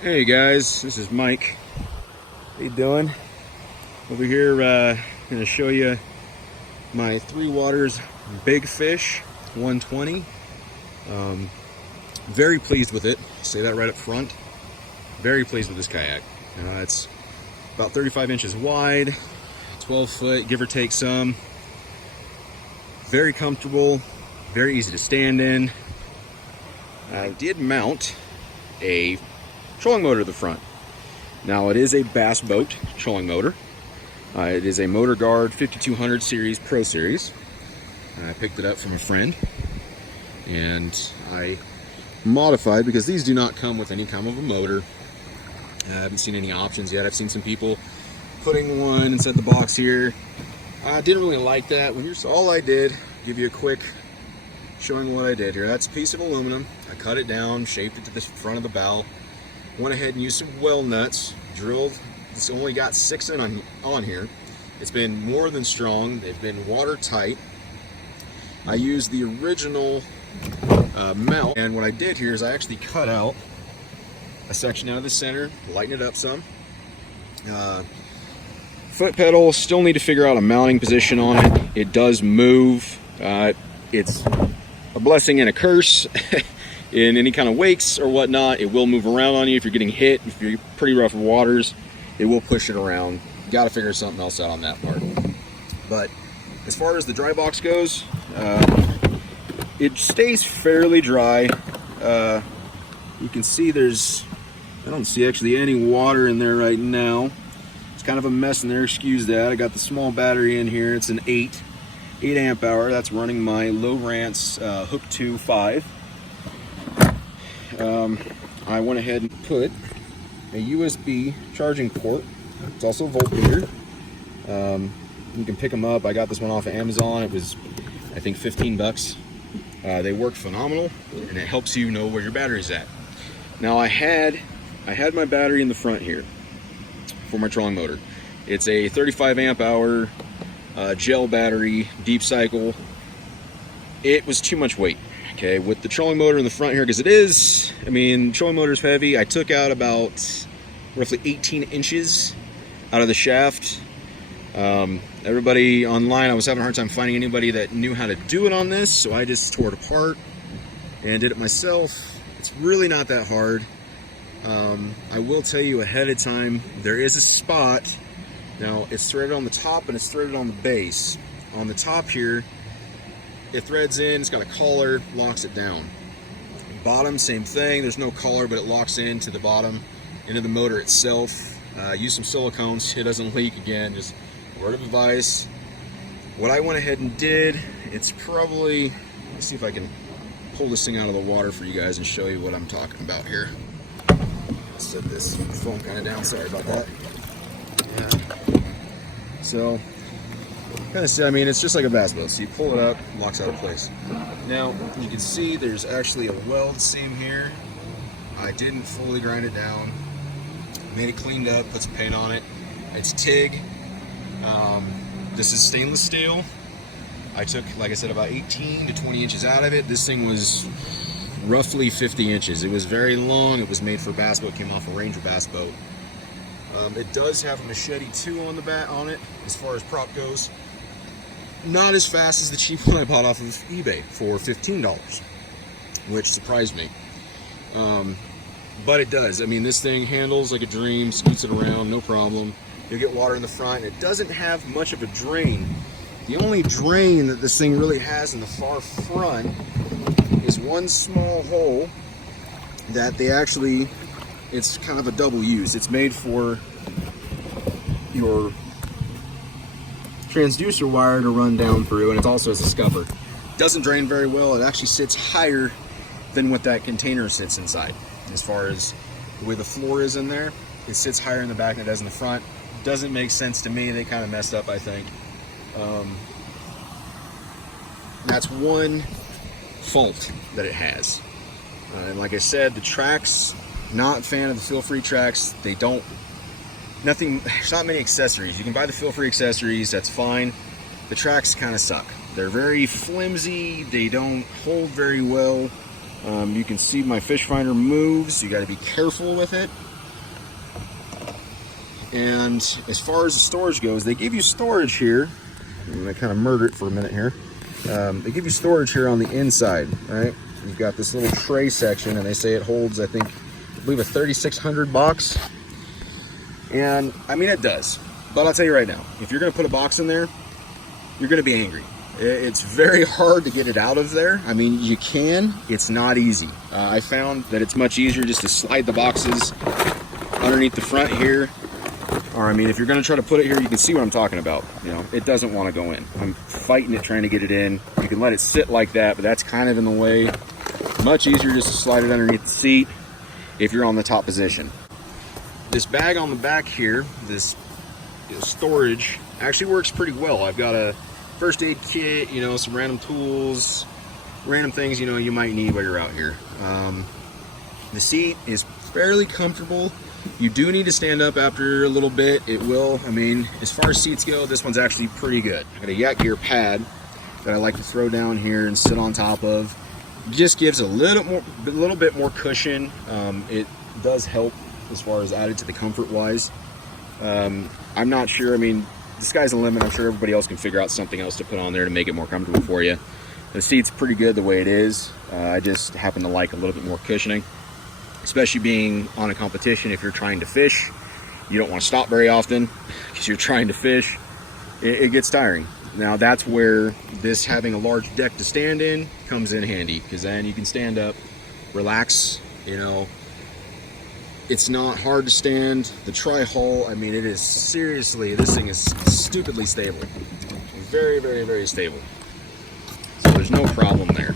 Hey guys, this is Mike. How you doing? Over here, gonna show you my Waters BigFish 120. Very pleased with it. Say that right up front. Very pleased with this kayak. It's about 35 inches wide, 12 foot, give or take some. Very comfortable, very easy to stand in. I did mount a trolling motor to the front. Now it is a bass boat trolling motor. It is a Motor Guard 5200 series Pro Series. I picked it up from a friend and I modified because these do not come with any kind of a motor. I haven't seen any options yet. I've seen some people putting one inside the box here. I didn't really like that. Well, here's all I did. Give you a quick showing what I did here. That's a piece of aluminum. I cut it down, shaped it to the front of the bow. Went ahead and used some well nuts, drilled. It's only got 6 in on here. It's been more than strong. They've been watertight. I used the original mount, and what I did here is I actually cut out a section out of the center, lighten it up some. Foot pedal, still need to figure out a mounting position on it. It does move. It's a blessing and a curse. In any kind of wakes or whatnot, it will move around on you. If you're getting hit, if you're pretty rough waters, it will push it around. You got to figure something else out on that part. But as far as the dry box goes, it stays fairly dry. You can see I don't see actually any water in there right now. It's kind of a mess in there, excuse that. I got the small battery in here. It's an 8 amp hour. That's running my Lowrance Hook 2 5. I went ahead and put a USB charging port. It's also a voltmeter. You can pick them up. I got this one off of Amazon. It was, I think, 15 bucks. They work phenomenal, and it helps you know where your battery's at. Now I had my battery in the front here for my trolling motor. It's a 35 amp hour gel battery, deep cycle. It was too much weight. Okay, with the trolling motor in the front here, because trolling motor's heavy. I took out about roughly 18 inches out of the shaft. Everybody online, I was having a hard time finding anybody that knew how to do it on this, so I just tore it apart and did it myself. It's really not that hard. I will tell you ahead of time, there is a spot. Now, it's threaded on the top and it's threaded on the base. On the top here, it threads in, it's got a collar, locks it down. Bottom, same thing, there's no collar, but it locks into the bottom, into the motor itself. Use some silicones, it doesn't leak. Again, just word of advice. What I went ahead and did, it's probably, let's see if I can pull this thing out of the water for you guys and show you what I'm talking about here. Let's set this phone kind of down, sorry about that. Yeah. So, it's just like a bass boat. So you pull it up, locks out of place. Now, you can see there's actually a weld seam here. I didn't fully grind it down. Made it cleaned up, put some paint on it. It's TIG. This is stainless steel. I took, like I said, about 18 to 20 inches out of it. This thing was roughly 50 inches. It was very long. It was made for a bass boat. Came off a Ranger bass boat. It does have a Machete 2 on it as far as prop goes. Not as fast as the cheap one I bought off of eBay for $15, which surprised me. But it does. This thing handles like a dream, scoots it around, no problem. You'll get water in the front. It doesn't have much of a drain. The only drain that this thing really has in the far front is one small hole that it's kind of a double use. It's made for your transducer wire to run down through, and it also has a scupper. Doesn't drain very well. It actually sits higher than what that container sits inside. As far as the way the floor is in there, it sits higher in the back than it does in the front. Doesn't make sense to me. They kind of messed up, I think. That's one fault that it has. And like I said, the tracks, not a fan of the feel-free tracks. There's not many accessories. You can buy the feel-free accessories, that's fine. The tracks kind of suck. They're very flimsy, they don't hold very well. You can see my fish finder moves. You got to be careful with it. And as far as the storage goes, they give you storage here. I'm going to kind of murder it for a minute here. They give you storage here on the inside, right? You've got this little tray section, and they say it holds, I believe a 3600 box. And I mean, it does. But I'll tell you right now, if you're going to put a box in there, you're going to be angry. It's very hard to get it out of there. I mean, you can, it's not easy. I found that it's much easier just to slide the boxes underneath the front here. Or I mean, if you're going to try to put it here, you can see what I'm talking about. You know, it doesn't want to go in. I'm fighting it, trying to get it in. You can let it sit like that, but that's kind of in the way. Much easier just to slide it underneath the seat if you're on the top position. This bag on the back here, this storage, actually works pretty well. I've got a first aid kit, you know, some random tools, random things, you know, you might need while you're out here. The seat is fairly comfortable. You do need to stand up after a little bit. It will, I mean, as far as seats go, this one's actually pretty good. I got a Yak Gear pad that I like to throw down here and sit on top of. It just gives a little bit more cushion. It does help as far as added to the comfort wise. I'm not sure, I mean, the sky's the limit. I'm sure everybody else can figure out something else to put on there to make it more comfortable for you. The seat's pretty good the way it is. I just happen to like a little bit more cushioning, especially being on a competition. If you're trying to fish, you don't want to stop very often because you're trying to fish. It gets tiring. Now that's where this having a large deck to stand in comes in handy, because then you can stand up, relax, you know. It's not hard to stand. The tri-hull, I mean, it is seriously, this thing is stupidly stable. Very, very, very stable. So there's no problem there.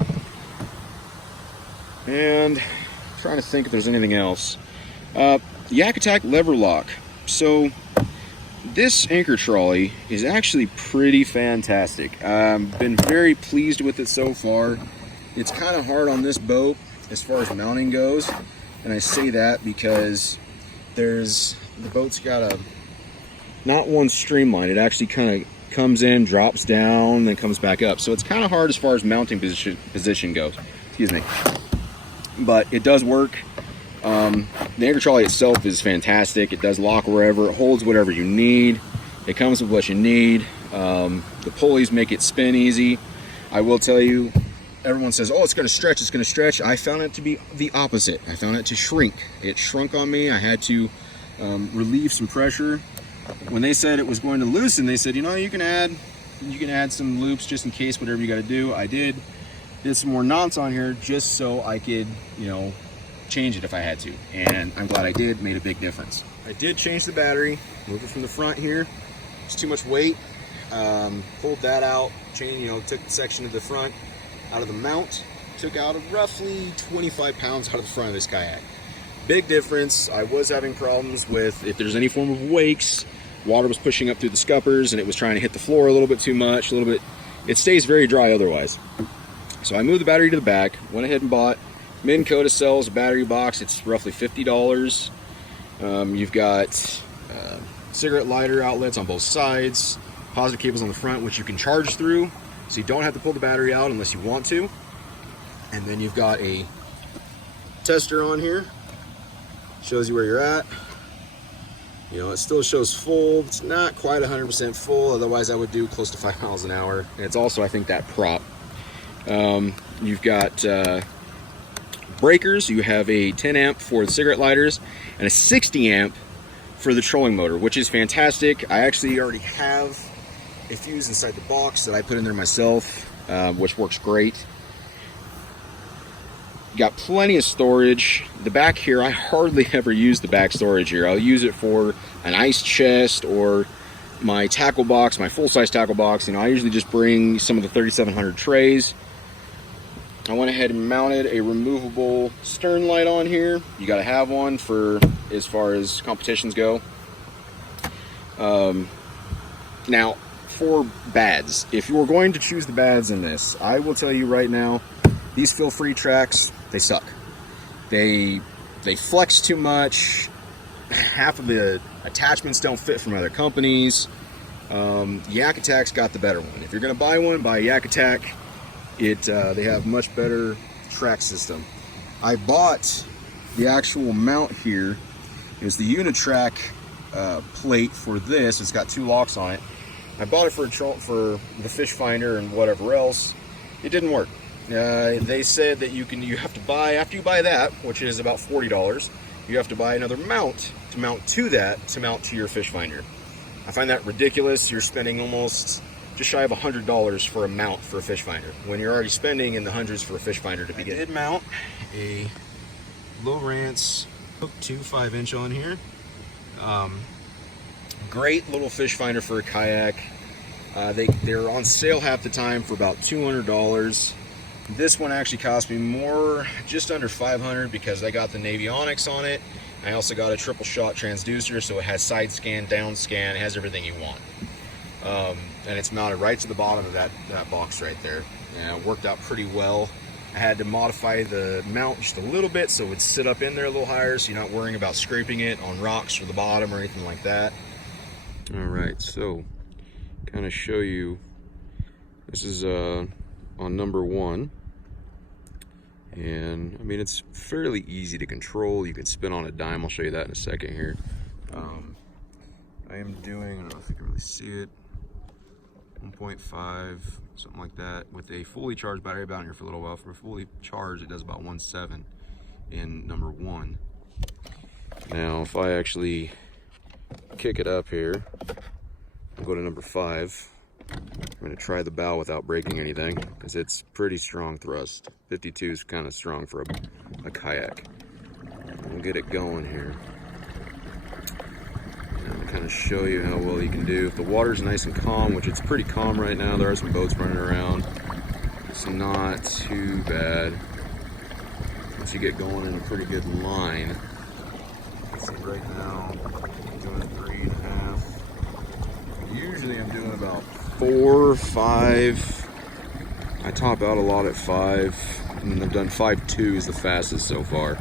And I'm trying to think if there's anything else. Yak Attack lever lock. So this anchor trolley is actually pretty fantastic. Been very pleased with it so far. It's kind of hard on this boat as far as mounting goes. And I say that because the boat's got not one streamline. It actually kind of comes in, drops down, then comes back up. So it's kind of hard as far as mounting position goes. Excuse me. But it does work. The anchor trolley itself is fantastic. It does lock wherever. It holds whatever you need. It comes with what you need. The pulleys make it spin easy. I will tell you, everyone says, oh, it's going to stretch, it's going to stretch. I found it to be the opposite. I found it to shrink. It shrunk on me. I had to relieve some pressure. When they said it was going to loosen, they said, you know, you can add some loops just in case, whatever you got to do. I did some more knots on here just so I could, you know, change it if I had to. And I'm glad I did. Made a big difference. I did change the battery, move it from the front here. It's too much weight. Pulled that out, took the section of the front out of the mount, took out roughly 25 pounds out of the front of this kayak. Big difference. I was having problems with if there's any form of wakes. Water was pushing up through the scuppers and it was trying to hit the floor a little bit too much, it stays very dry otherwise. So I moved the battery to the back, went ahead and bought Minn Kota sells a battery box. It's roughly $50. You've got cigarette lighter outlets on both sides, positive cables on the front, which you can charge through, so you don't have to pull the battery out unless you want to. And then you've got a tester on here, shows you where you're at. You know, it still shows full. It's not quite 100% full, otherwise I would do close to 5 miles an hour. And it's also, I think, that prop. You've got breakers. You have a 10 amp for the cigarette lighters and a 60 amp for the trolling motor, which is fantastic. I actually already have a fuse inside the box that I put in there myself, which works great. Got plenty of storage. The back here, I hardly ever use the back storage here. I'll use it for an ice chest or my tackle box, my full-size tackle box. You know, I usually just bring some of the 3700 trays. I went ahead and mounted a removable stern light on here. You got to have one for as far as competitions go. Now, for bads, if you're going to choose the bads in this, I will tell you right now, these feel-free tracks, they suck. They flex too much. Half of the attachments don't fit from other companies. Yak Attack's got the better one. If you're going to buy one, buy Yak Attack. They have much better track system. I bought the actual mount here. It's the Unitrack plate for this. It's got 2 locks on it. I bought it for the fish finder and whatever else. It didn't work. They said that you have to buy, after you buy that, which is about $40, you have to buy another mount to mount to that, to mount to your fish finder. I find that ridiculous. You're spending almost just shy of $100 for a mount for a fish finder when you're already spending in the hundreds for a fish finder to begin. I did mount a Lowrance hook 2 5-inch on here. Great little fish finder for a kayak. They're on sale half the time for about $200. This one actually cost me more, just under $500, because I got the Navionics on it. I also got a triple shot transducer, so it has side scan, down scan, it has everything you want. And it's mounted right to the bottom of that box right there. And it worked out pretty well. I had to modify the mount just a little bit so it would sit up in there a little higher, so you're not worrying about scraping it on rocks or the bottom or anything like that. All right, so kind of show you, this is on number 1, and I mean, it's fairly easy to control. You can spin on a dime. I'll show you that in a second here. I am doing, I don't know if you can really see it, 1.5, something like that, with a fully charged battery. I've been here for a little while. For a fully charged, it does about 1.7 in number 1. Now, if I actually kick it up here, I'll go to number 5. I'm going to try the bow without breaking anything, because it's pretty strong thrust. 52 is kind of strong for a kayak. We'll get it going here. And kind of show you how well you can do. If the water's nice and calm, which it's pretty calm right now, there are some boats running around. It's not too bad. Once you get going in a pretty good line. Let's see, right now, I'm doing 3.5. Usually I'm doing about 4, 5. I top out a lot at 5, and I've done 5.2 is the fastest so far.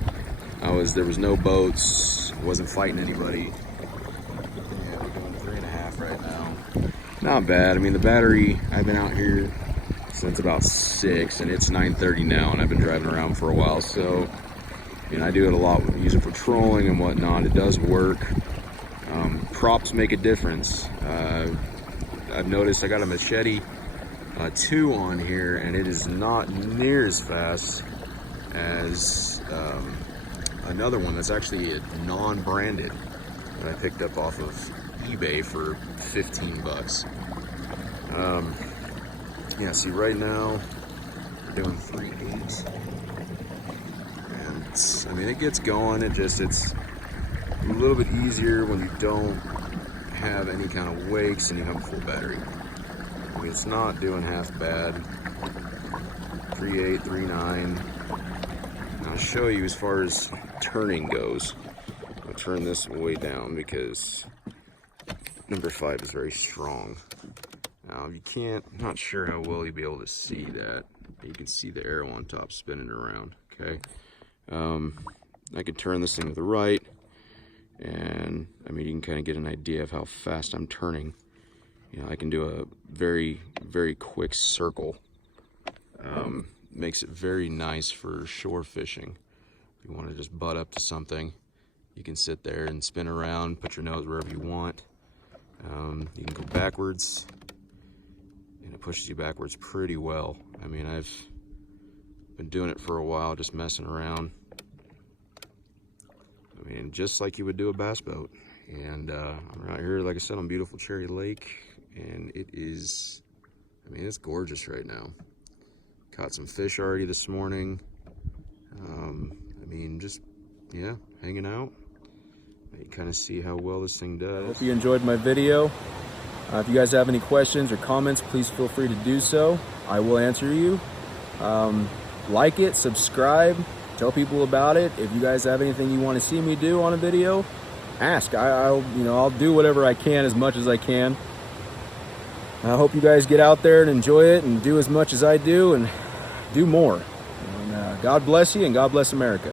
There was no boats, wasn't fighting anybody. Yeah, we're doing 3.5 right now. Not bad. I mean, the battery, I've been out here since about 6, and it's 9:30 now, and I've been driving around for a while, so I do it a lot, use it for trolling and whatnot. It does work. Props make a difference. I've noticed I got a Machete 2 on here, and it is not near as fast as another one that's actually a non-branded that I picked up off of eBay for 15 bucks. Yeah, see, right now we're doing 3.8, and I mean, it gets going. It's a little bit easier when you don't have any kind of wakes and you have a full battery. I mean, it's not doing half bad. 3.8, 3.9. I'll show you as far as turning goes. I'll turn this way down because number 5 is very strong. Now, you can't, I'm not sure how well you'll be able to see that. You can see the arrow on top spinning around, okay? I can turn this thing to the right, and I mean, you can kind of get an idea of how fast I'm turning. I can do a very, very quick circle. Makes it very nice for shore fishing. If you want to just butt up to something, you can sit there and spin around, put your nose wherever you want. You can go backwards, and it pushes you backwards pretty well. I mean, I've been doing it for a while, just messing around. I mean, just like you would do a bass boat. And I'm out here, like I said, on beautiful Cherry Lake, and it is, I mean, it's gorgeous right now. Caught some fish already this morning. I mean, just, yeah, hanging out. You kind of see how well this thing does. Hope you enjoyed my video. If you guys have any questions or comments, please feel free to do so. I will answer you. Like it, subscribe, tell people about it. If you guys have anything you want to see me do on a video, ask. I'll do whatever I can, as much as I can. I hope you guys get out there and enjoy it and do as much as I do and do more. And God bless you, and God bless America.